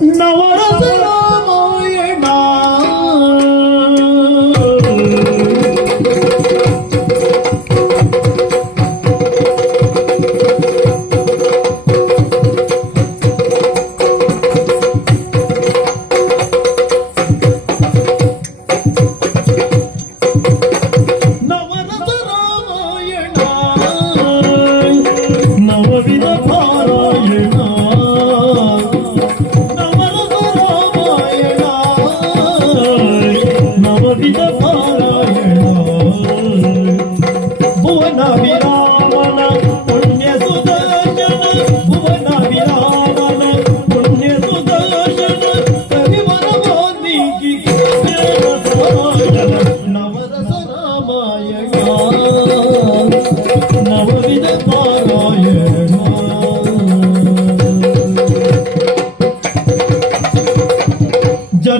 Now what does it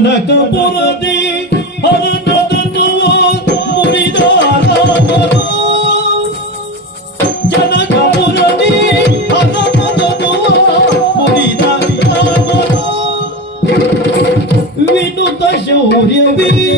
কনকপুরদি হর নদন মুমিদা করো জনকপুরদি হর নদন মুমিদা করো বিনু তশৌর্য বীর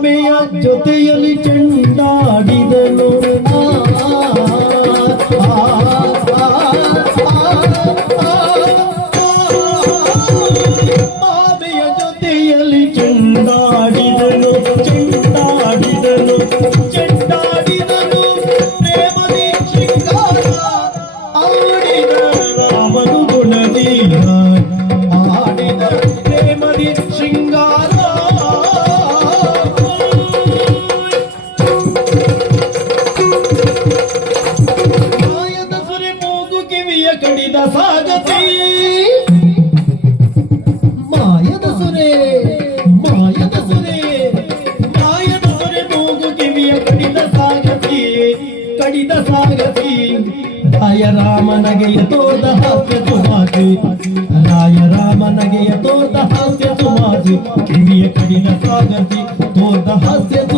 में गणित सारसी राय राम नगयतो दहास्य तुमाचे राय राम नगयतो दहास्य तुमाचे किरिय कडिन सागरसी तो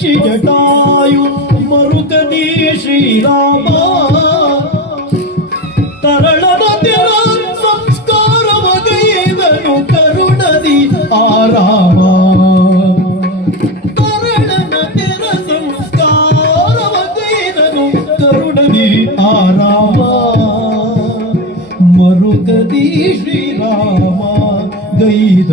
ಜು ಮರು ಶ್ರೀ ರಾಮ ತರಳ ನ ಸಂಸ್ಕಾರ ಮೈದನು ಕರುಣದಿ ಆರಾಮ ಆ ರಾಮ ತರಳ ನ ಸಂಸ್ಕಾರ ಮೈದನು ತರುಣದಿ ಆ ರಾಮ ಮರುಗ ದಿ ಶ್ರೀ ರಾಮ ಗೈದ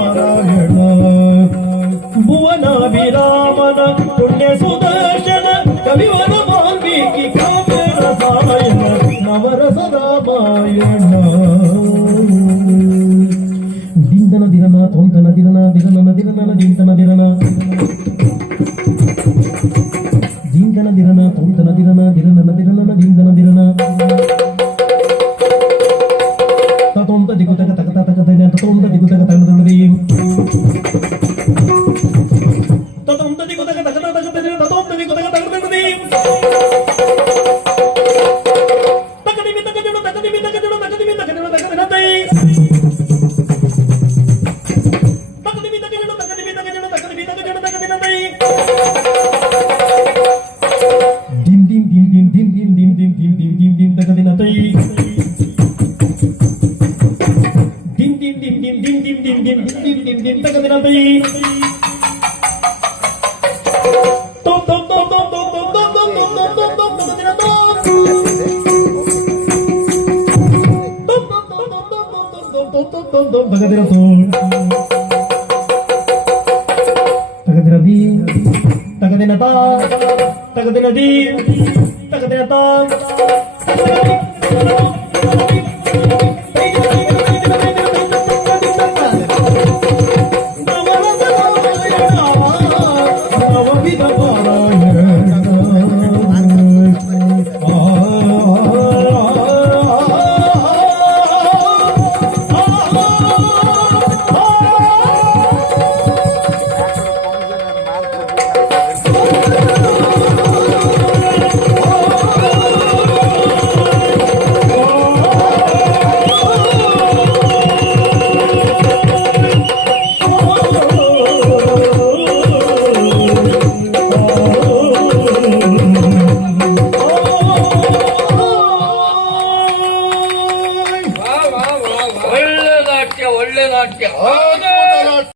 ಕಾಮನ ಪುಣ್ಯ ಸುದರ್ಶನ ಕವಿವರ ವಾಲ್ಮೀಕಿ ಕಾಮನ ರಾಮಾಯಣ ನವರಸ Ramayana ದಿಂದನ ದಿರನ ತೊಂತನ ದಿರನ ದಿರನ ದಿರನ ದಿಂತನ ದಿರನ din din din taga din tay din top top top top top top top top di ta di ta